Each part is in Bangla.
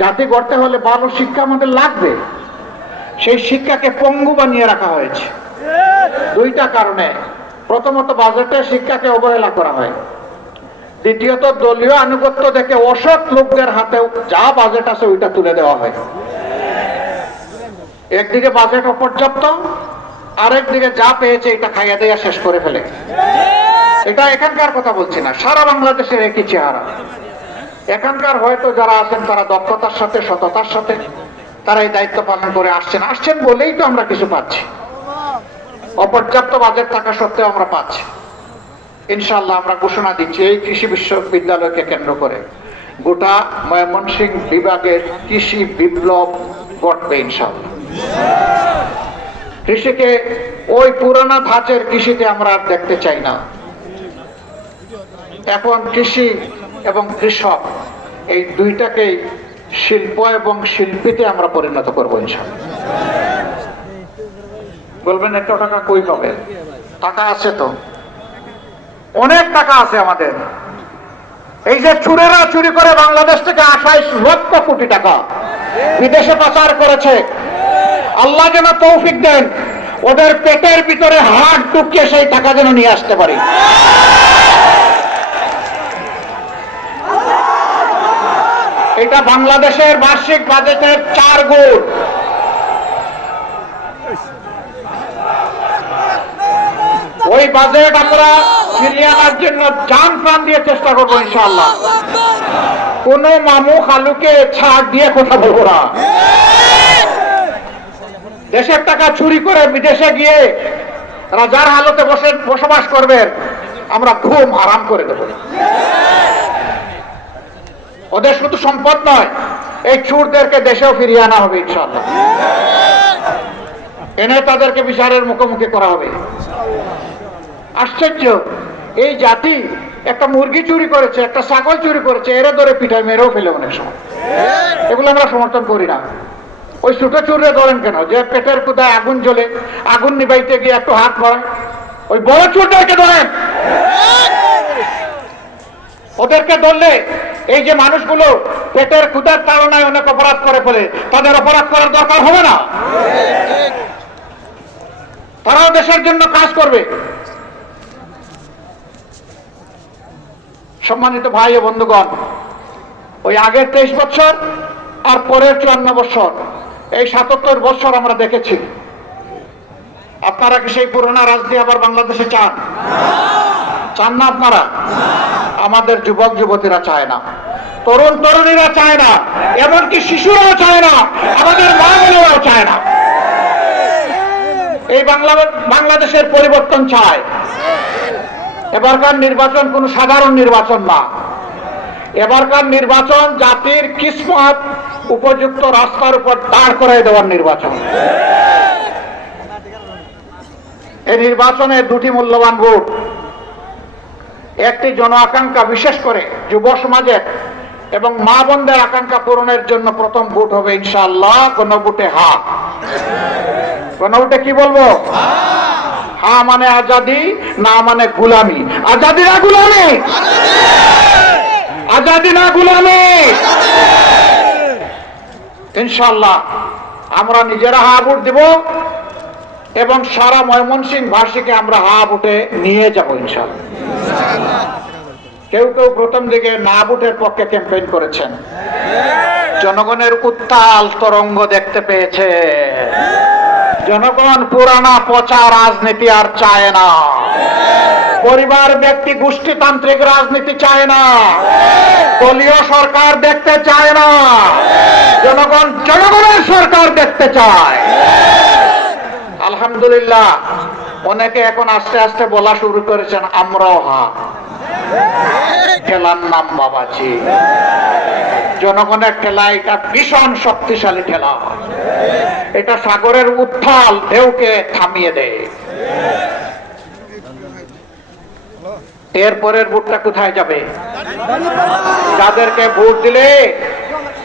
জাতি গড়তে হলে ভালো শিক্ষা আমাদের লাগবে। সেই শিক্ষাকে পঙ্গু বানিয়ে রাখা হয়েছে। দুইটা কারণে। প্রথমত বাজেটে শিক্ষাকে অবহেলা করা হয়। দ্বিতীয়ত দলীয় আনুগত্য দেখে অসৎ লোকদের হাতে যা বাজেট আছে ওইটা তুলে দেওয়া হয়। একদিকে বাজেট অপর্যাপ্ত, আরেকদিকে যা পেয়েছে এটা খাইয়া দেয়া শেষ করে ফেলে। এটা এখানকার কথা বলছি না, সারা বাংলাদেশের একই চেহারা। এখানকার হয়তো যারা আছেন তারা দক্ষতার সাথে, সততার সাথে তারা এই দায়িত্ব পালন করে আসছেন। আসছেন বলেই তো আমরা কিছু পাচ্ছি। অপর্যাপ্ত বাজেট থাকা সত্ত্বেও আমরা পাচ্ছি। ইনশাল্লাহ আমরা ঘোষণা দিচ্ছি, এই কৃষি বিশ্ববিদ্যালয়কে কেন্দ্র করে গোটা ময়মনসিংহ বিভাগের কৃষি বিপ্লব ঘটবে ইনশাল্লাহ কৃষিকে ওই পুরানা ধাঁচের কৃষিতে আমরা আর দেখতে চাই না। এখন কৃষি এবং কৃষক, এই দুইটাকেই শিল্প এবং শিল্পীতে আমরা পরিণত করব বলবেন এত টাকা কই পাবে? টাকা আছে তো। অনেক টাকা আছে আমাদের। এই যে চুরেরা চুরি করে বাংলাদেশ থেকে আঠাইশ লক্ষ কোটি টাকা বিদেশে পাচার করেছে। আল্লাহ যেন তৌফিক দেন, ওদের পেটের ভিতরে হাত ঢুকিয়ে সেই টাকা যেন নিয়ে আসতে পারি। এটা বাংলাদেশের বার্ষিক বাজেটের চার গুণ। ওই বাজেট আমরা ফিরিয়ে আনার জন্য যান প্রাণ দিয়ে চেষ্টা করব ইনশাল্লাহ কোন মামু খালুকে ছাড় দিয়ে কথা বলব না। দেশের টাকা চুরি করে বিদেশে গিয়ে রাজার হালতে বসে বসবাস করবেন, আমরা ঘুম আরাম করে দেব। ওদের শুধু সম্পদ নয়, এই চুরদেরকে দেশেও ফিরিয়ে আনা হবে ইনশাল্লাহ এনে তাদেরকে বিচারের মুখোমুখি করা হবে। আশ্চর্য, এই জাতি একটা মুরগি চুরি করেছে, একটা ছাগল চুরি করেছে, এরা ধরে পিঠায় মেরেও ফেলে অনেক সময়। এগুলো আমরা সমর্থন করি না। ওই ছোট চুরে ধরেন কেন? যে পেটের কোথায় আগুন জ্বলে, আগুন নিবাইতে গিয়ে একটু হাত মারেন ওই বড় চুরদেরকে ধরেন। ওদেরকে ধরলে এই যে মানুষগুলো পেটের ক্ষুদার তাড়নায় অনেক অপরাধ করে ফেলে, তাদের অপরাধ করার দরকার হবে না। তারাও দেশের জন্য কাজ করবে। সম্মানিত ভাই ও বন্ধুগণ, ওই আগের তেইশ বছর আর পরের চুয়ান্ন বছর, এই সাতাত্তর বছর আমরা দেখেছি। আপনারা কি সেই পুরোনো রাজনীতি আবার বাংলাদেশে চান? চান না আপনারা? আমাদের যুবক যুবতীরা চায় না। তরুণ তরুণীরা চায় না। এমনকি শিশুরাও চায় না। আমাদের মা বোনেরাও চায় না। এই বাংলা বাংলাদেশের পরিবর্তন চায়। এবারকার নির্বাচন কোন সাধারণ নির্বাচন না। এবারকার নির্বাচন জাতির কিসমত উপযুক্ত রাস্তার উপর দাঁড় করে দেওয়ার নির্বাচন। এই নির্বাচনে দুটি মূল্যবান ভোট। একটি জন আকাঙ্ক্ষা বিশেষ করে যুব সমাজের এবং মা বোনদের আকাঙ্ক্ষা পূরণের জন্য প্রথম ভোট হবে ইনশাআল্লাহ কোন ভোটে হা। কোন ভোটে কি বলব? হা মানে আজাদি, না মানে গুলামি। আজাদি না গুলামি? আজাদি না গুলামি? ইনশাল্লাহ আমরা নিজেরা হা ভোট দিব। এবং সারা ময়মনসিংহ ভাষীকে আমরা হা ভোটে নিয়ে যাব ইনশাল্লাহ কেউ কেউ প্রথম দিকে না ভোটের পক্ষে ক্যাম্পেইন করেছেন। জনগণের উত্তাল তরঙ্গ দেখতে পেয়েছে। জনগণ পুরানা পচা রাজনীতি আর চায় না। পরিবার, ব্যক্তি, গোষ্ঠীতান্ত্রিক রাজনীতি চায় না। দলীয় সরকার দেখতে চায় না। জনগণ, জনগণের সরকার দেখতে চায়। আলহামদুলিল্লাহ। অনেকে এখন আস্তে আস্তে বলা শুরু করেছেন, আমরাও হা। খেলার নাম বাবাজি। জনগণের খেলা, এটা ভীষণ শক্তিশালী খেলা। এটা সাগরের উত্থাল ঢেউকে থামিয়ে দেয়। এরপরের ভোটটা কোথায় যাবে? যাদেরকে ভোট দিলে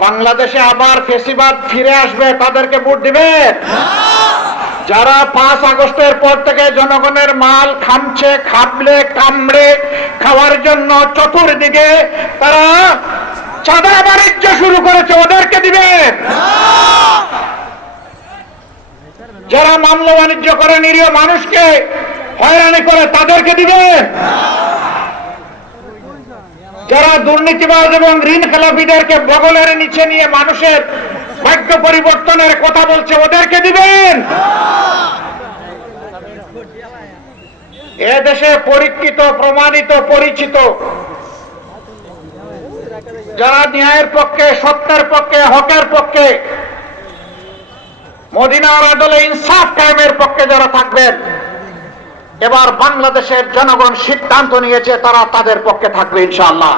বাংলাদেশে আবার ফেসিবাদ ফিরে আসবে, তাদেরকে ভোট দিবেন? যারা পাঁচ আগস্টের পর থেকে জনগণের মাল খামছে খাবলে, কামড়ে, খাওয়ার জন্য চতুর্দিকে, তারা চাঁদা বাণিজ্য শুরু করেছে, ওদেরকে দিবে। যারা মামলা বাণিজ্য করে নিরীহ মানুষকে হয়রানি করে, তাদেরকে দিবে। যারা দুর্নীতিবাজ এবং ঋণ খেলাপিদেরকে বগলের নিচে নিয়ে মানুষের ভাগ্য পরিবর্তনের কথা বলছে, ওদেরকে দিবেন। এ দেশে পরীক্ষিত, প্রমাণিত, পরিচিত। যারা ন্যায়ের পক্ষে, সত্যের পক্ষে, হকের পক্ষে, মদিনার আদলে ইনসাফ কায়েমের পক্ষে যারা থাকবেন, এবার বাংলাদেশের জনগণ সিদ্ধান্ত নিয়েছে, তারা তাদের পক্ষে থাকবে, ইনশাআল্লাহ।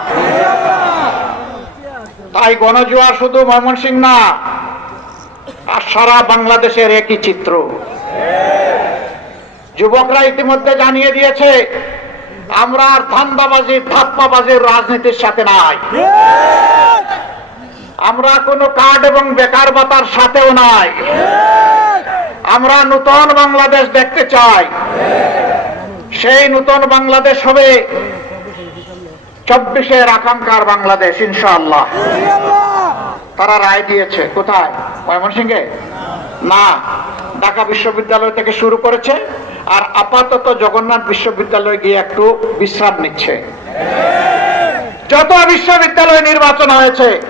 তাই গণজুয়ার শুধু ময়মনসিং না, আর সারা বাংলাদেশের একই চিত্র। যুবকরা ইতিমধ্যে জানিয়ে দিয়েছে, আমরা আর ধান্দাবাজি ধাপ্পাবাজির রাজনীতির সাথে নাই। আমরা কোনো কার্ড এবং বেকার ভাতার সাথেও নাই। আমরা নূতন বাংলাদেশ দেখতে চাই। সেই নূতন বাংলাদেশ হবে চব্বিশের আকাঙ্ক্ষার বাংলাদেশ, ইনশাআল্লাহ। তারা রায় দিয়েছে। কোথায়? ময়মনসিংহে? না। ঢাকা বিশ্ববিদ্যালয় থেকে শুরু করেছে আর আপাতত জগন্নাথ বিশ্ববিদ্যালয়ে গিয়ে একটু বিশ্রাম নিচ্ছে। যত বিশ্ববিদ্যালয় নির্বাচন হয়েছে,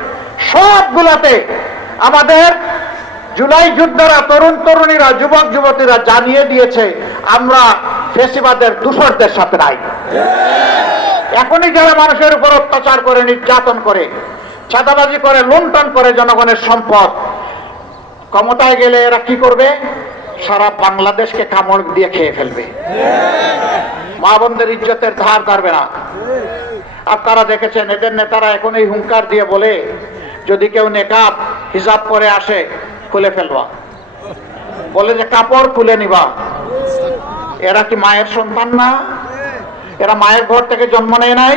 সবগুলাতে আমাদের জুলাই যুদ্ধরা তরুণ তরুণীরা, যুবক যুবতীরা জানিয়ে দিয়েছে, আমরা ফেসিবাদের দূষরদের সাথে নাই। এখনই যারা মানুষের উপর অত্যাচার করে, নির্যাতন করে, চাঁদাবাজি করে, লুণ্ঠন করে জনগণের সম্পদ, ক্ষমতায় গেলে এরা কি করবে? সারা বাংলাদেশকে কামড় দিয়ে খেয়ে ফেলবে। মা বোনদের ইজ্জতের ধার ধারবে না। আপনারা দেখেছেন, এদের নেতারা এখন এই হুঙ্কার দিয়ে বলে, যদি কেউ নেকাব হিসাব করে আসে, খুলে ফেলবা। বলে যে, কাপড় খুলে নিবা। এরা কি মায়ের সন্তান না? এরা মায়ের ঘর থেকে জন্ম নেয় নাই?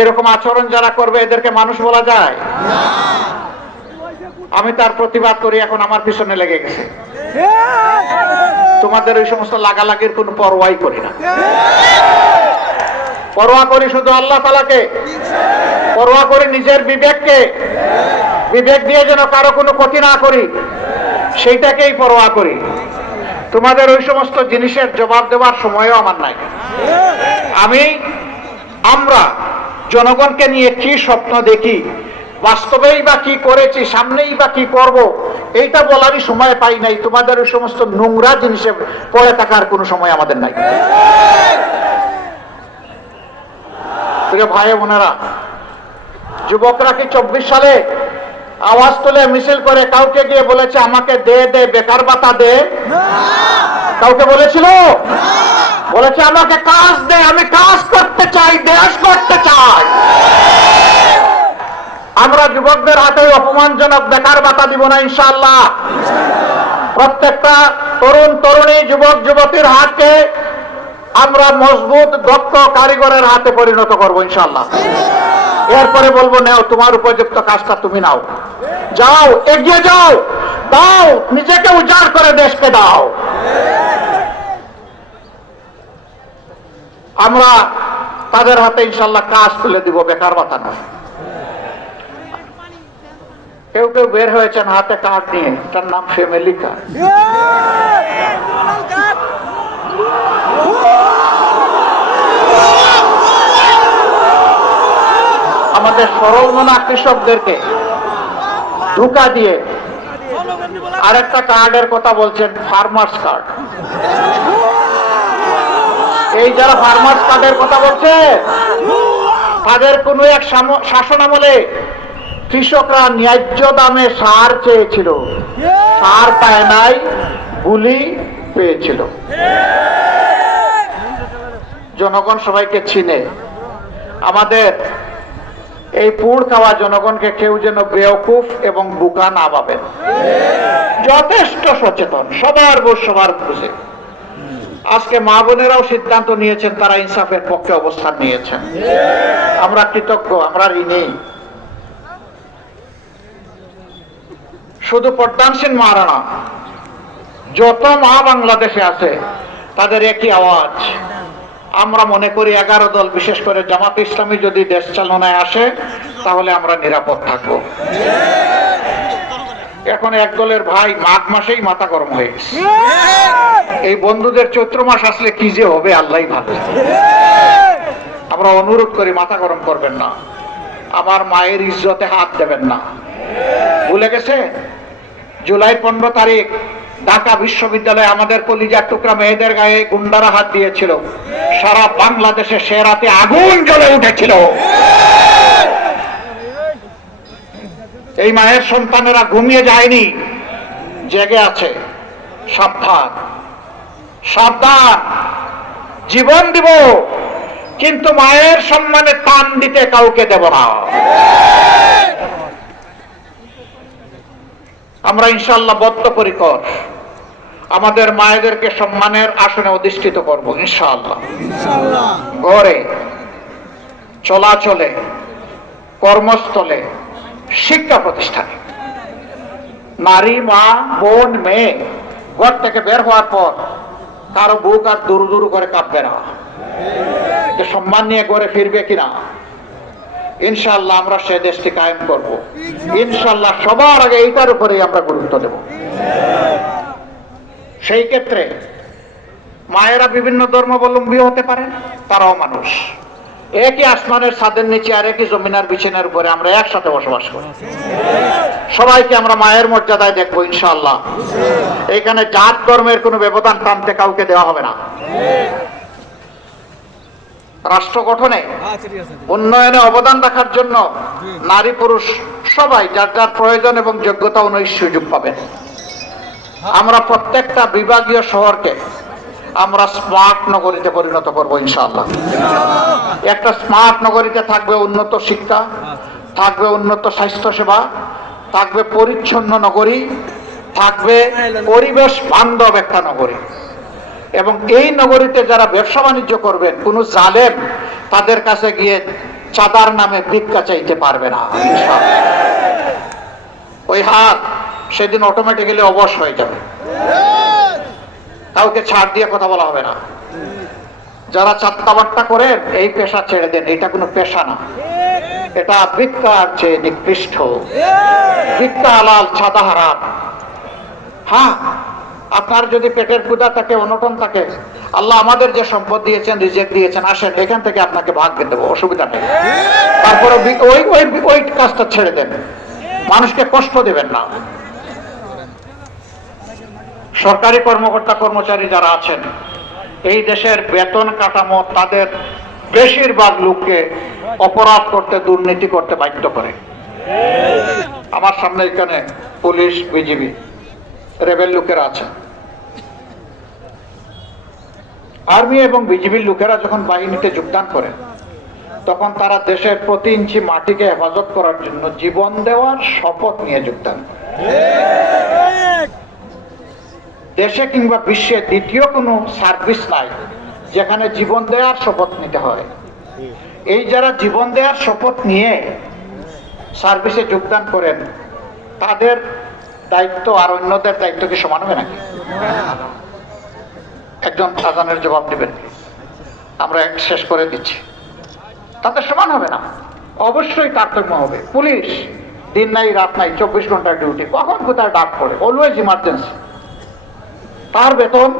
এরকম আচরণ যারা করবে, এদেরকে মানুষ বলা যায়। আমি তার প্রতিবাদ করি, এখন আমার পিছনে লেগে গেছে। তোমাদের ওই সমস্ত লাগালাগির কোনো পরোয়াই করি না। পরোয়া করি শুধু আল্লাহ তালাকে পরোয়া করি নিজের বিবেককে? বিবেক দিয়ে যেন কারও কোনো ক্ষতি না করি, সেইটাকেই পরোয়া করি। তোমাদের ওই সমস্ত জিনিসের জবাব দেওয়ার সময়ও আমার নাই। আমি, আমরা জনগণকে নিয়ে কি স্বপ্ন দেখি, বাস্তবেই বা কি করেছি, সামনেই বা কি করব, এইটা বলারই সময় পাই নাই। তোমাদের ওই সমস্ত নোংরা জিনিসে পড়ে থাকার কোনো সময় আমাদের নাই। ভাই বোনেরা, যুবকরা কি চব্বিশ সালে আওয়াজ তুলে মিছিল করে কাউকে গিয়ে বলেছে আমাকে দে দে বেকার বাতা দে। কাউকে বলেছিল? বলেছে আমাকে কাজ দে আমি কাজ করতে চাই দেশ করতে চাই। আমরা যুবকদের হাতে অপমানজনক বেকার বাতা দিব না ইনশাআল্লাহ। প্রত্যেকটা তরুণ তরুণী যুবক যুবতীর হাতকে আমরা মজবুত দক্ষ কারিগরের হাতে পরিণত করব ইনশাআল্লাহ। এরপরে বলব, নেও, তোমার উপযুক্ত কাজটা তুমি নাও। যাও, এগিয়ে যাও। দাও, নিজেকে উজাড় করে দেশকে দাও। আমরা তাদের হাতে ইনশাল্লাহ কাজ তুলে দিব, বেকার বাতা নয়। কেউ কেউ বের হয়েছেন, হাতে কার্ড নিয়ে। তার নাম ফ্যামিলি কার্ড আমাদের সরল মনা কৃষকদেরকে ধোকা দিয়ে আরেকটা কার্ডের কথা বলছেন ফার্মার্স কার্ড এই যারা ফার্মার্স কার্ডের কথা বলছে, তাদের কোন এক শাসন আমলে কৃষকরা ন্যায্য দামে সার চেয়েছিল। সার পায় নাই গুলি পেয়েছিল। জনগণ সবাইকে চিনে। আমাদের এই পুড় খাওয়া জনগণকে কেউ যেন বেওকুফ এবং বুকা না পাবেন যথেষ্ট সচেতন, সবার বোঝ, সবার বুঝে। আজকে মা বোনেরাও সিদ্ধান্ত নিয়েছেন, তারা ইনসাফের পক্ষে অবস্থান নিয়েছেন। আমরা কৃতজ্ঞ, আমরা ঋণী। শুধু পর্দানসীন মারা না, যত মা বাংলাদেশে আছে, তাদের একই আওয়াজ। আমরা মনে করি এগারো দল, বিশেষ করে জামাত ইসলামী যদি দেশ চালনায় আসে, তাহলে আমরা নিরাপদ থাকব। এখন এক দলের ভাই মাঘ মাসেই মাথা গরম হয়ে গেছে। এই বন্ধুদের চৈত্র মাস আসলে কি যে হবে, আল্লাহ ভালো আমরা অনুরোধ করি, মাথা গরম করবেন না। আমার মায়ের ইজ্জতে হাত দেবেন না। ভুলে গেছে? জুলাই পনেরো তারিখ ঢাকা বিশ্ববিদ্যালয়ে আমাদের কলিজার টুকরা মেয়েদের গায়ে গুন্ডারা হাত দিয়েছিল। সারা বাংলাদেশে সে রাতে আগুন জ্বলে উঠেছিল। এই মায়ের সন্তানেরা ঘুমিয়ে যায়নি। জেগে আছে। সাবধান। সাবধান। জীবন দিব, কিন্তু মায়ের সম্মানে টান দিতে কাউকে দেব না। আমরা ইনশাল্লাহ বদ্ধপরিকর। আমাদের মায়েদেরকে সম্মানের আসনে অধিষ্ঠিত করব ইনশাআল্লাহ। ঘরে চলাচলে কর্মস্থলে শিক্ষা প্রতিষ্ঠানে। নারী মা বোন মেয়ে ঘর থেকে বের হওয়ার পর কারও বুক আর দুরু দুরু করে কাঁপবে না। যে সম্মান নিয়ে ঘরে ফিরবে কিনা? ইনশাল্লাহ আমরা সে দেশটি কায়েম করব। ইনশাল্লাহ সবার আগে এইটার উপরেই আমরা গুরুত্ব দেব। সেই ক্ষেত্রে মায়েরা বিভিন্ন ধর্মাবলম্বী হতে পারেন, তারাও মানুষ। একই আসমানের ছাদের নিচে আর একই জমিনার বিছানার উপরে আমরা একসাথে বসবাস করি। সবাইকে আমরা মায়ের মর্যাদায় দেখব, ইনশাআল্লাহ। এখানে জাত ধর্মের কোনো ব্যবধান টানতে কাউকে দেওয়া হবে না। রাষ্ট্র গঠনে, উন্নয়নে অবদান রাখার জন্য নারী পুরুষ সবাই যার যার প্রয়োজন এবং যোগ্যতা অনুযায়ী সুযোগ পাবেন। আমরা প্রত্যেকটা বিভাগীয় শহরকে আমরা স্মার্ট নগরীতে পরিণত করব ইনশাআল্লাহ। একটা স্মার্ট নগরীতে থাকবে উন্নত শিক্ষা, থাকবে উন্নত স্বাস্থ্য সেবা থাকবে পরিচ্ছন্ন নগরী, থাকবে পরিবেশ বান্ধব একটা নগরী। এবং এই নগরীতে যারা ব্যবসা বাণিজ্য করবেন, কোনো জালেম তাদের কাছে গিয়ে চাঁদার নামে ভিক্ষা চাইতে পারবে না ওই হাত সেদিন অটোমেটিক্যালি অবশ হয়ে যাবে। কাউকে ছাড় দিয়ে কথা বলা হবে না। যারা চাত্তাবাট্টা করেন, এই পেশা ছেড়ে দেন। এটা কোনো পেশা না। এটা ভিক্ষার চেয়ে নিকৃষ্ট। ভিক্ষা হালাল, ছাদা হারাম। হ্যাঁ আপনার যদি পেটের ক্ষুদা থাকে, অনটন থাকে, আল্লাহ আমাদের যে সম্পদ দিয়েছেন রিজেক্ট দিয়েছেন, আসেন, এখান থেকে আপনাকে ভাগ দিয়ে দেবো, অসুবিধা নেই। তারপরে ওই ওই ওই কাজটা ছেড়ে দেন। মানুষকে কষ্ট দেবেন না। সরকারি কর্মকর্তা কর্মচারী যারা আছেন, এই দেশের বেতন কাঠামো তাদের বেশিরভাগ লোককে অপরাধ করতে, দুর্নীতি করতে বাধ্য করে। আমার সামনে এখানে পুলিশ, বিজিবি রেবেল লোকেরা আছেন। আর্মি এবং বিজিবির লোকেরা যখন বাহিনীতে যোগদান করে, তখন তারা দেশের প্রতি ইঞ্চি মাটিকে হেফাজত করার জন্য জীবন দেওয়ার শপথ নিয়ে যোগদান করে। দেশে কিংবা বিশ্বে দ্বিতীয় কোনো সার্ভিস নাই যেখানে জীবন দেওয়ার শপথ নিতে হয়। এই যারা জীবন দেওয়ার শপথ নিয়ে সার্ভিসে যোগদান করেন, তাদের দায়িত্ব আর অন্যদের দায়িত্ব কি সমান হবে নাকি? একজন আজানের জবাব দিবেন। আমরা শেষ করে দিচ্ছি। তাদের সমান হবে না। অবশ্যই তারতম্য হবে। পুলিশ দিন নাই, রাত নাই, চব্বিশ ঘণ্টার ডিউটি কখন কোথায় ডাক পড়ে? অলওয়েজ ইমার্জেন্সি তার বেতন